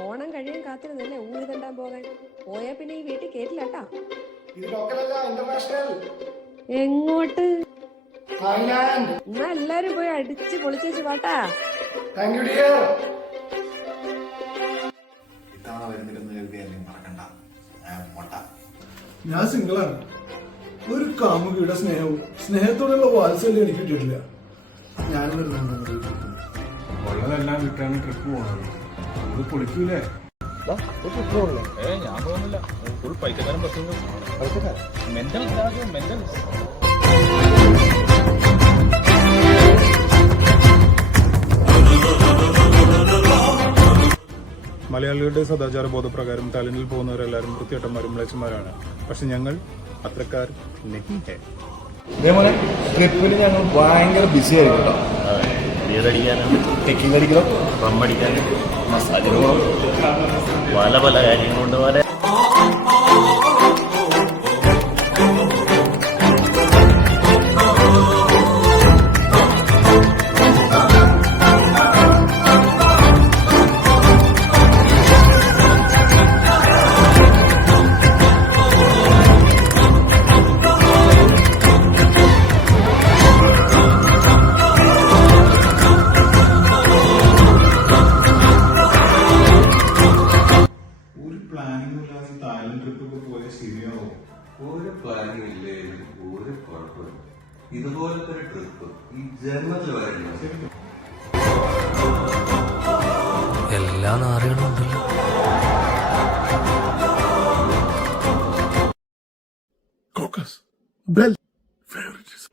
ഓണം കഴിയാൻ കാത്തിരുന്നല്ലേ ഊര് തണ്ടാൻ പോകാൻ. പോയാ പിന്നെ ഈ വീട്ടിൽ കേട്ടില്ലാട്ടാ. എങ്ങോട്ട്? എന്നാ എല്ലാരും പോയി അടിച്ച് പൊളിച്ചേച്ച് പാട്ടാ. ഞാൻ സിംഗിളാണ്. ഒരു കാമുകിയുടെ സ്നേഹവും സ്നേഹത്തോടുള്ള വാത്സല്യം എനിക്ക് കിട്ടിയിട്ടില്ല. ഉള്ളതെല്ലാം വിട്ടാണ് ട്രിപ്പ് പോണത്. ഇത് പൊളിക്കൂലേ? ഞാൻ പോകുന്നില്ല. ഫുൾ പൈസക്കാരൻ ബസ്സുണ്ട്. മെന്റൽ മെന്റൽ മലയാളികളുടെ സദാചാര ബോധപ്രകാരം തലനിൽ പോകുന്നവരെല്ലാവരും വൃത്തിയേട്ടന്മാരും മ്ലേച്ഛന്മാരാണ്. പക്ഷെ ഞങ്ങൾ അത്രക്കാർ നെഹി ഹേ. ഇതേപോലെ ട്രിപ്പിന് ഞങ്ങൾ ഭയങ്കര ബിസി ആയിരിക്കും കേട്ടോ. ബിയറടിക്കാനും ടെക്കിംഗ് അടിക്കണം, റമ്മടിക്കാനും മസാജിന് പോകണം, പല പല കാര്യങ്ങളുണ്ട്. പോലെ ഒരു പ്ലാനിങ് ഇല്ലേ, ഒരു കുഴപ്പമില്ല. ഇതുപോലത്തെ ഒരു ട്രിപ്പ് ഈ ജന്മത്തിൽ വരണ്ട. എല്ലാ നാറുകളും ഉണ്ടല്ലോ. Caucus, bell, favouritism,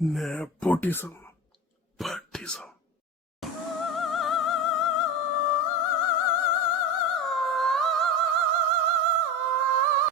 nepotism.